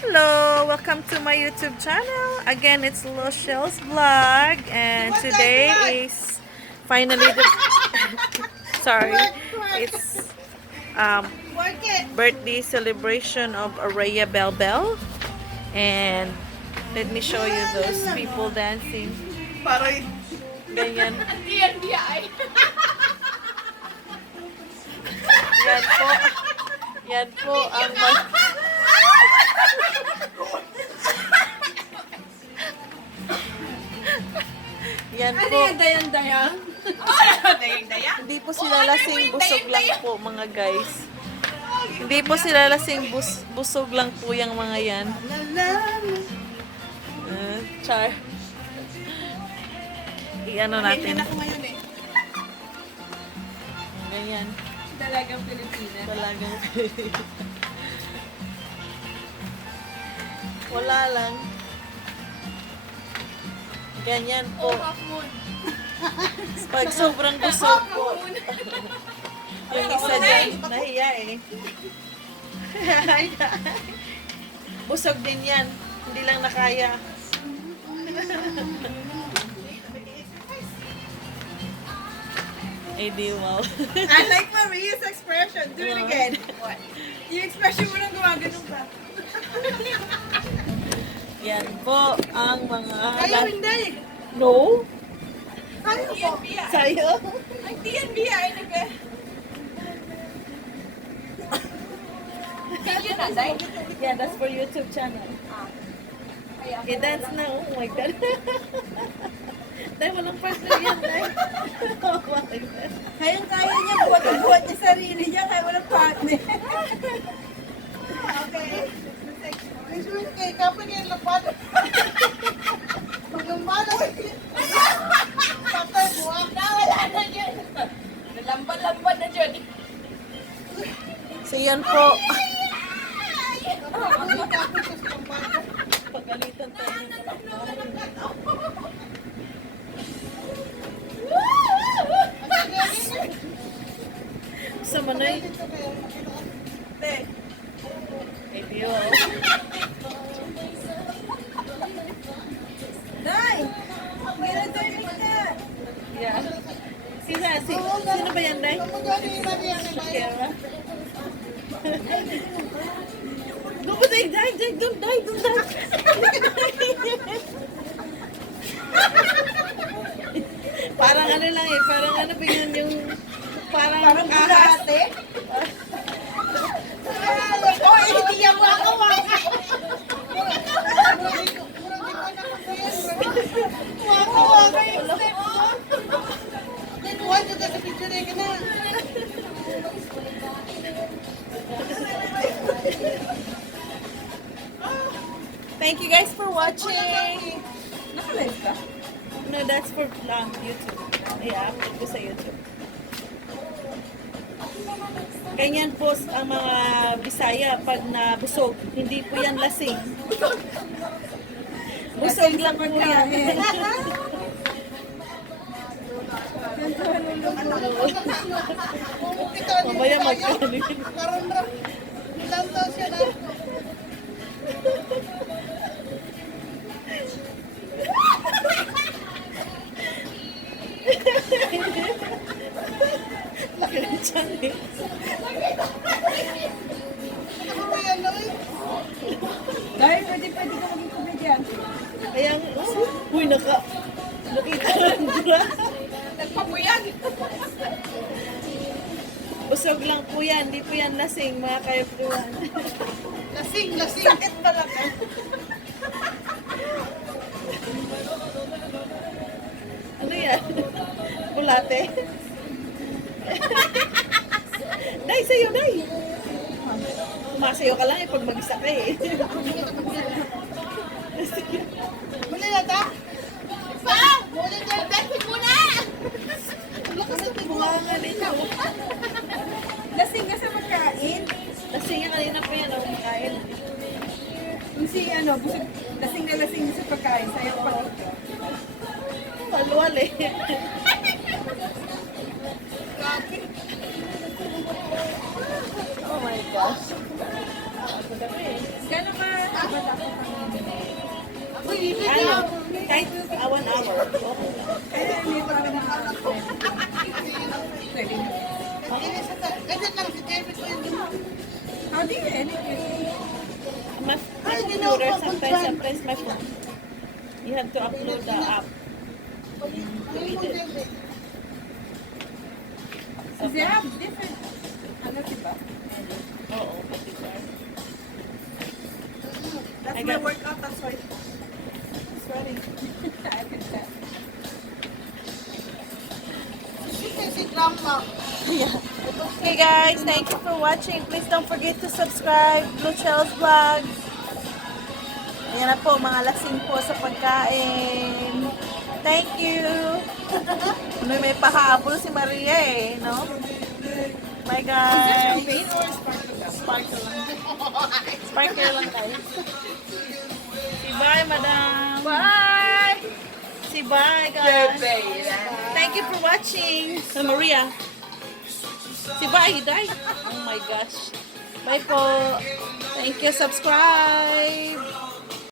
Hello, welcome to my YouTube channel. Again, it's Lochelle's vlog, and today is finally the sorry, it's birthday celebration of Araya Bell Bell, and let me show you those people dancing. Ganyan. Yan po. Yan po ang Yan po. Dayang-dayang? Dayang-dayang? Hindi po sila lasing, busog lang po mga guys. Hindi po sila lasing, busog lang po yung mga yan. Char. I-ano natin. Ako ngayon eh. Ganyan. Talagang Pilipinas. Talagang wala lang. Ganyan po. Half moon. Pag sobrang busog po. Yung isa dyan, nahiya eh. Busog din yan. Hindi lang nakaya. Ay, di wow. I like Maria's expression. Do it again. What? Yung expression mo nang gumagano'n ba? Yan po ang mga... Ayaw hindi. No? Ayaw po. Sa'yo? Ang TNBI nag- Video na, Day? Yeah, that's for YouTube channel. Okay, dance na. Oh my God. Dahil walang partner yan, Dahil. Oh my God. Kayang-kaya niya buhat-buhat niya sarili niya kaya walang partner. Okay. Usually kay kapag yung lapad. Pag-lumbalo. Patay buwak. Wala na yun. Nalamban-lamban na dyan. So yan po. Pagalitan tayo. Sa manay. Hey, Dio. Day! Ginadamig na! Yeah. Sino ba yan, Day? Shakira? Doon ba, Day? Doon, Day. Parang ano lang eh, parang ano ba yun yung... Parang bulate? Oh, hindi yan waka-waka! Waka-waka yung step mo! Then, one to the picture ka na. Thank you guys for watching. Naka-live ka? No, that's for YouTube. Yeah, upload ko sa YouTube. Ganyan po ang mga Bisaya pag nabusog. Hindi po yan lasing. Busog lang po yan. Mamaya magkanin. Karoon na. Ilang taon siya na. Laki ng tiyan eh. Ano ba yan, Loy? Dahil pwede ka maging komedyan. Kaya, uy, nakita ng dura. Nagpapuyag. Busog lang po yan, hindi po yan lasing, mga ka-everyone. Lasing. Sakit talaga. Ano yan? Bulate? Day, sa'yo, Day! Masayo ka lang eh, pag mag-isa ka eh. Muli na ta? Pa! Muli na dancing muna! Lakas na Bunga nito. Lasing ka sa magkain? Lasing yan, kanina pa yan ako makain. Yung si busog, lasing na lasing sa pagkain. Sayang pa. Maluwal eh. Oh my gosh. Gano'n ka 1 hour. Okay lang. Ganyan lang si David ko yung How do you edit it? My computer, sometimes my phone. You have to upload the app. To edit. Is the app different? Ano diba? Oo, computer. That's I my got- workout, that's why it's ready. I can tell. si Grandma. Okay guys, thank you for watching. Please don't forget to subscribe. Blue Shells Vlog. Ayan na po, mga lasing po sa pagkain. Thank you. May pahabol si Maria eh, no? Bye guys. Champagne or sparkle lang? Sparkle lang tayo. Say bye, madam. Bye! Say bye, guys. Thank you for watching. So, Maria. Say bye, you died. Oh my gosh. Bye po. Thank you. Subscribe.